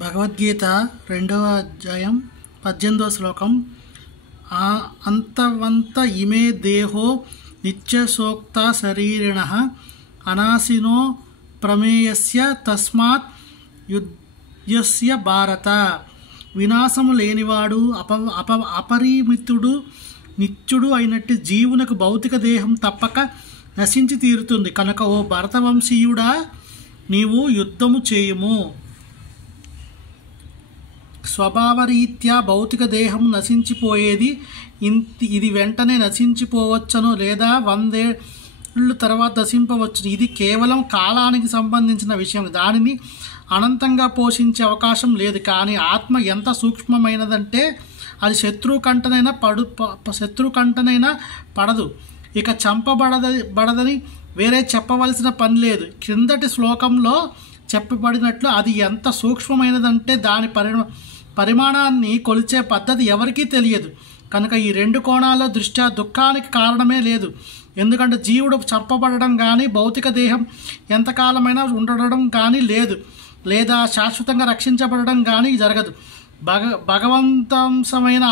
భగవద్గీత 2వ అధ్యాయం 18వ శ్లోకం. అంతవంత ఇమే దేహో నిత్యసోక్త శరీరిణః అనాశినో ప్రమేయస్య తస్మాత్ యుధ్యస్య భారత. వినాశము లేనివాడు అపరిమితుడు నిత్యుడు అయినట్టు జీవునకు భౌతిక దేహం తప్పక నశించి తీరుతుంది. కనుక ఓ భరతవంశీయుడా, నీవు యుద్ధము చేయుము. స్వభావరీత్యా భౌతిక దేహం నశించిపోయేది. ఇది వెంటనే నశించిపోవచ్చును, లేదా 100 ఏళ్ళ తర్వాత నశింపవచ్చును. ఇది కేవలం కాలానికి సంబంధించిన విషయం. దానిని అనంతంగా పోషించే అవకాశం లేదు. కానీ ఆత్మ ఎంత సూక్ష్మమైనదంటే అది శత్రువు కంటనైనా పడదు. ఇక చంపబడదని వేరే చెప్పవలసిన పని లేదు. క్రిందటి శ్లోకంలో చెప్పబడినట్లు అది ఎంత సూక్ష్మమైనదంటే దాని పరిమాణాన్ని కొలిచే పద్ధతి ఎవరికీ తెలియదు. కనుక ఈ 2 కోణాల దృష్ట్యా దుఃఖానికి కారణమే లేదు. ఎందుకంటే జీవుడు చంపబడడం కానీ భౌతిక దేహం ఎంతకాలమైనా ఉండడం కానీ లేదు, లేదా శాశ్వతంగా రక్షించబడడం కానీ జరగదు. భగవంతాంశమైన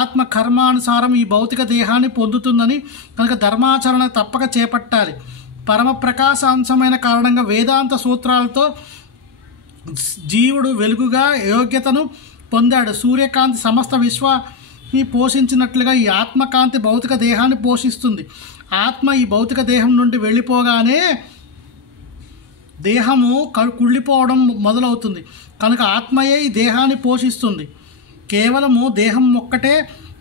ఆత్మ కర్మానుసారం ఈ భౌతిక దేహాన్ని పొందుతుందని కనుక ధర్మాచరణ తప్పక చేపట్టాలి. పరమ ప్రకాశాంశమైన కారణంగా వేదాంత సూత్రాలతో జీవుడు వెలుగుగా యోగ్యతను పొందాడు. సూర్యకాంతి సమస్త విశ్వాన్ని పోషించినట్లుగా ఈ ఆత్మకాంతి భౌతిక దేహాన్ని పోషిస్తుంది. ఆత్మ ఈ భౌతిక దేహం నుండి వెళ్ళిపోగానే దేహము కుళ్ళిపోవడం మొదలవుతుంది. కనుక ఆత్మయే ఈ దేహాన్ని పోషిస్తుంది. కేవలము దేహం ఒక్కటే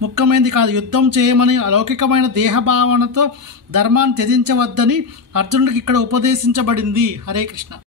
ముఖ్యమైనది కాదు. యుద్ధం చేయమని అలౌకికమైన దేహభావనతో ధర్మాన్ని త్యజించవద్దని అర్జునుడికి ఇక్కడ ఉపదేశించబడింది. హరే కృష్ణ.